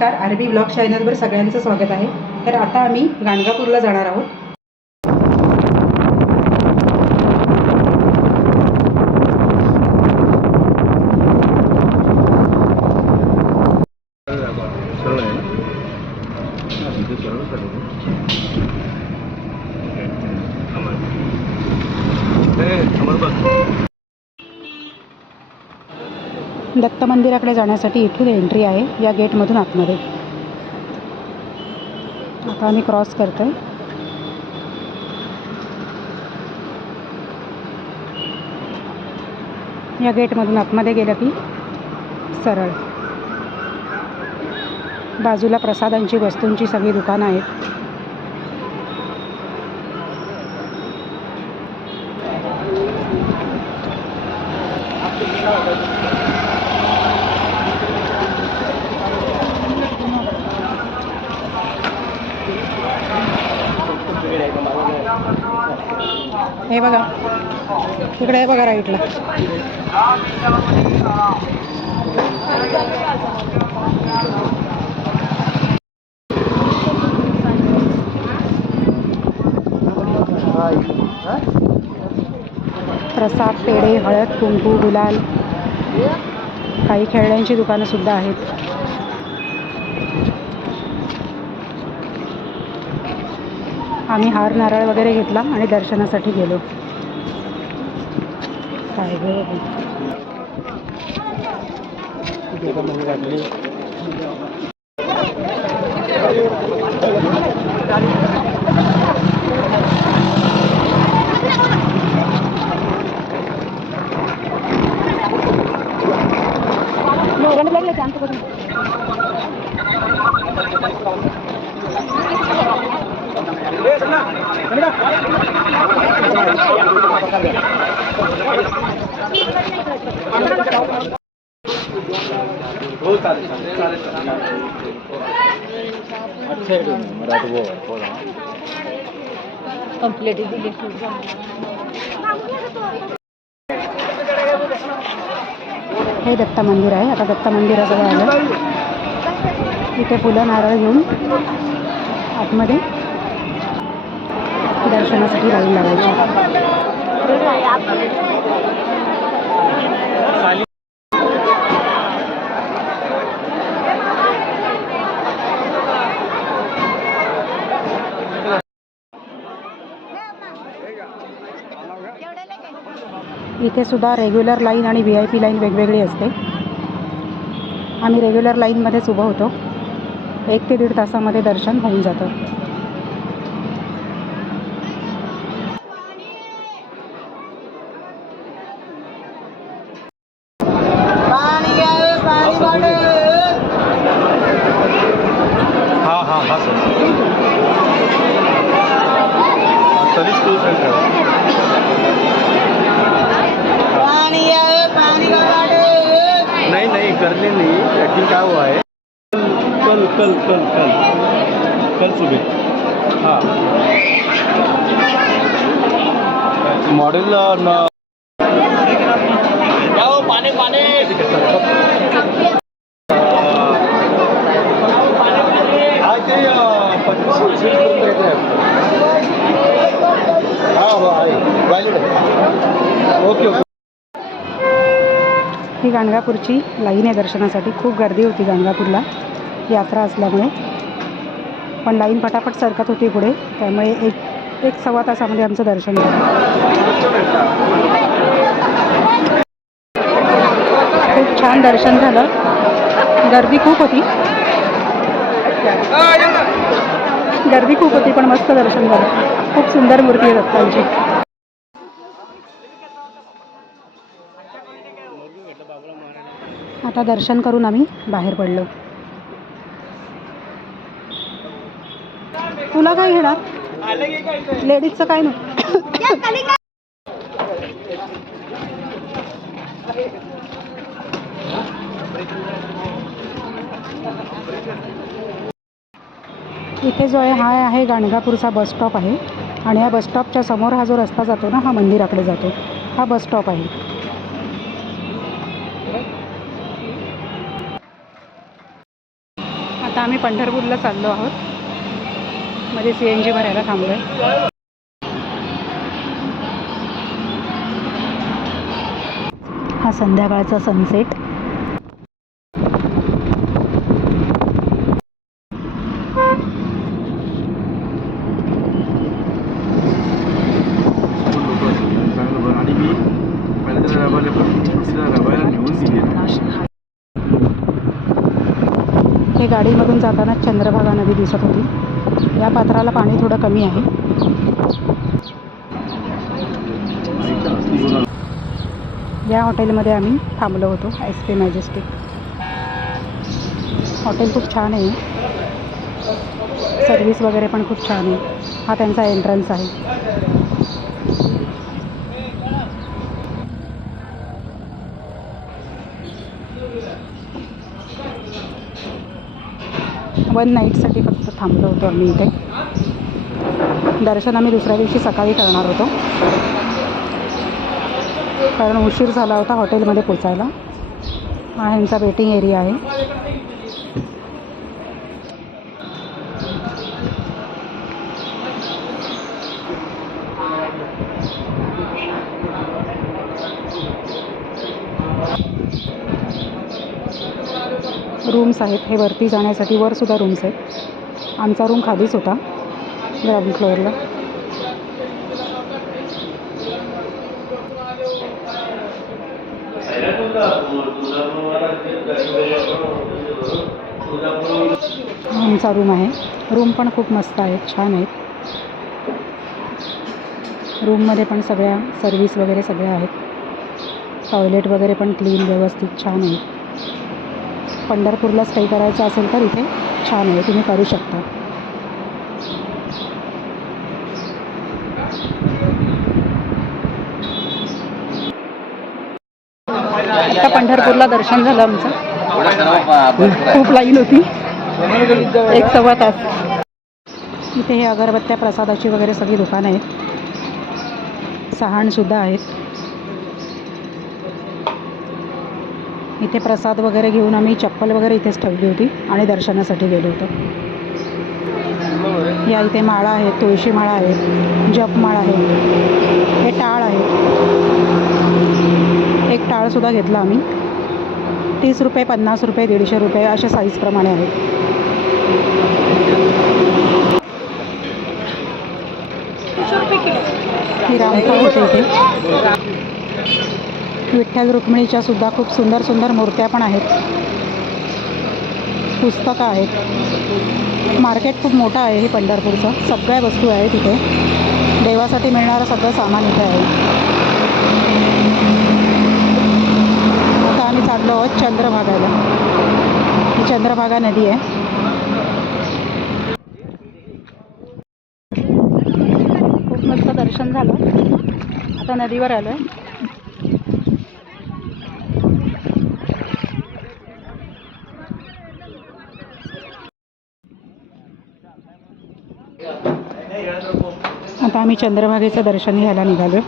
नमस्कार R B blog चॅनलवर सगळ्यांचं स्वागत आहे. तर आता आम्ही गाणगापूरला जाणार आहोत सरळ आहे ना इथे सरळ सरळ दत्त मंदिराकडे जाण्यासाठी इथून एंट्री आहे या गेटमधून आतमध्ये. आता आम्ही क्रॉस करतो आहे या गेटमधून आतमध्ये गेलं की सरळ. बाजूला प्रसादांची वस्तूंची सगळी दुकानं आहेत. हे बघा. तिकडे हे बघा राईटला. प्रसाद पेढे हळद कुंकू गुलाल. काही खेळण्यांची दुकानं सुद्धा आहेत. आम्ही हार नारळ वगैरे घेतला आणि दर्शनासाठी गेलो. काय हो चालेल चालेल चालेल मराठी बोल दिली हे दत्त मंदिर आहे. आता दत्त मंदिराजवळ आलं इथे फुलं नारळ घेऊन आतमध्ये दर्शनासाठी लाईन लावायची. इथे सुद्धा रेग्युलर लाईन आणि व्ही आय पी लाईन वेगवेगळी असते. आम्ही रेग्युलर लाईनमध्येच उभं होतो. एक ते दीड तासामध्ये दर्शन होऊन जातं हा हा हा सर तरी स्कूल सेंटर नहीं नहीं करने नहीं एक्चुअली क्या हुआ है कल कल कल कल कल सुबह हाँ. मॉडेल न पाणी पाणी. हा ते पंचवीस सीट करून द्यायचं आहे. हा हो आहे. व्हॅलिड आहे. Okay okay. ही गाणगापूरची लाईन आहे दर्शनासाठी खूप गर्दी होती गाणगापूरला. यात्रा असल्यामुळे. पण लाईन पटापट सरकत होती पुढे. त्यामुळे एक एक सव्वा तासामध्ये आमचं दर्शन झालं. खूप छान दर्शन झालं. गर्दी खूप होती. गर्दी खूप होती पण मस्त दर्शन झालं. खूप सुंदर मूर्ती आहे दत्तांची. आता दर्शन करून आम्ही बाहेर पडलो. तुला काय घेणार? लेडीजचं काय नाही. इथे जो आहे हा आहे गाणगापूरचा बस स्टॉप आहे. आणि या बस स्टॉपच्या समोर हा जो रस्ता जातो ना हा मंदिराकडे जातो. हा बस स्टॉप आहे. आता आम्ही पंढरपूरला चाललो आहोत. मध्ये सी एन जी भरायला थांबलो आहे हा संध्याकाळचा सनसेट चांगलं बरं आणि मी पहिल्या रबाला पण तिला रबाला नेऊन दिली हे गाडीमधून जाताना चंद्रभागा नदी दिसत होती. या पात्राला पाणी थोडं कमी आहे. या हॉटेलमध्ये आम्ही थांबलो होतो एस पी मॅजेस्टिक हॉटेल खूप छान आहे. सर्विस वगैरे पण खूप छान आहे. हा त्यांचा एंट्रन्स आहे. वन नाईटसाठी फक्त थांबलो होतो आम्ही इथे. दर्शन आम्ही दुसऱ्या दिवशी सकाळी करणार होतो. कारण उशीर झाला होता हॉटेलमध्ये पोचायला. हा ह्यांचा वेटिंग एरिया आहे. रूम्स आहेत हे वरती जाण्यासाठी वरसुद्धा रूम्स आहेत. आमचा रूम खालीच होता ग्राउंड फ्लोअरला आमचा रूम आहे. रूम पण खूप मस्त आहेत छान आहेत रूममध्ये पण सगळ्या सर्विस वगैरे सगळ्या आहेत. टॉयलेट वगैरे पण क्लीन व्यवस्थित छान आहेत पंढरपूरला स्टे करायचं असेल तर इथे छान आहे तुम्ही करू शकता. आता पंढरपूरला दर्शन झालं आमचं. खूप लाईन होती. एक सव्वा तास. इथे हे अगरबत्त्या प्रसादाची वगैरे सगळी दुकानं आहेत. सहाणसुद्धा आहेत. इथे प्रसाद वगैरे घेऊन आम्ही चप्पल वगैरे इथेच ठेवली होती आणि दर्शनासाठी गेलो होतो. या इथे माळा आहेत तुळशी माळा आहेत जपमाळ आहे हे टाळ आहे. एक टाळसुद्धा घेतला आम्ही. तीस रुपये पन्नास रुपये दीडशे रुपये अशा साईजप्रमाणे आहेत. ही रामफळ होते इथे. विठ्ठल रुक्मिणीच्या सुद्धा खूप सुंदर सुंदर मूर्त्या पण आहेत. पुस्तकं आहेत. मार्केट खूप मोठं आहे हे पंढरपूरचं. सगळ्या वस्तू आहे तिथे देवासाठी मिळणारं सगळं सामान इथे आहे. आता आम्ही चाललो आहोत चंद्रभागाला. ही चंद्रभागा नदी आहे. खूप मस्त दर्शन झालं. आता नदीवर आलो आहे आता आम्ही चंद्रभागेचं दर्शन घ्यायला निघालो.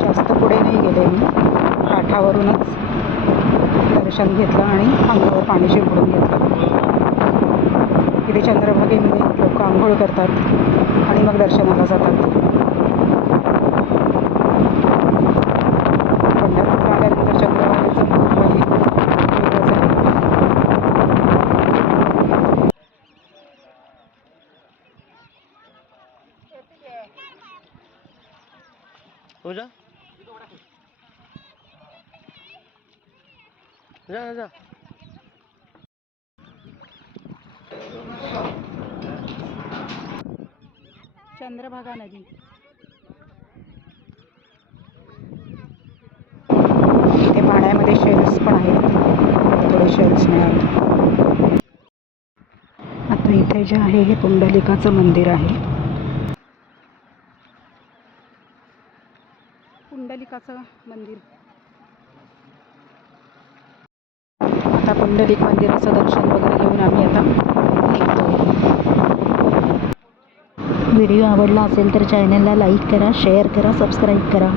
जास्त पुढे नाही गेले मी काठावरूनच दर्शन घेतलं आणि अंगावर पाणी शिंपडून घेतलं. इथे चंद्रभागेमध्ये लोक आंघोळ करतात आणि मग दर्शनाला जातात पंढरपूरला आल्यानंतर चंद्रभागेचं महत्त्व हे वेगळंच आहे हो जा जा जा. चंद्रभागा नदी. इथे पाण्यामध्ये शेल्स पण आहेत. थोडे शेल्स मिळाले. आता इथे जे आहे हे पुंडलिकाचं मंदिर आहे. पुंडलिकाचं मंदिर. आता पंढरीक मंदिराचं दर्शन वगैरे घेऊन आम्ही आता निघतो. व्हिडिओ आवडला असेल तर चॅनलला लाईक करा शेअर करा सबस्क्राईब करा.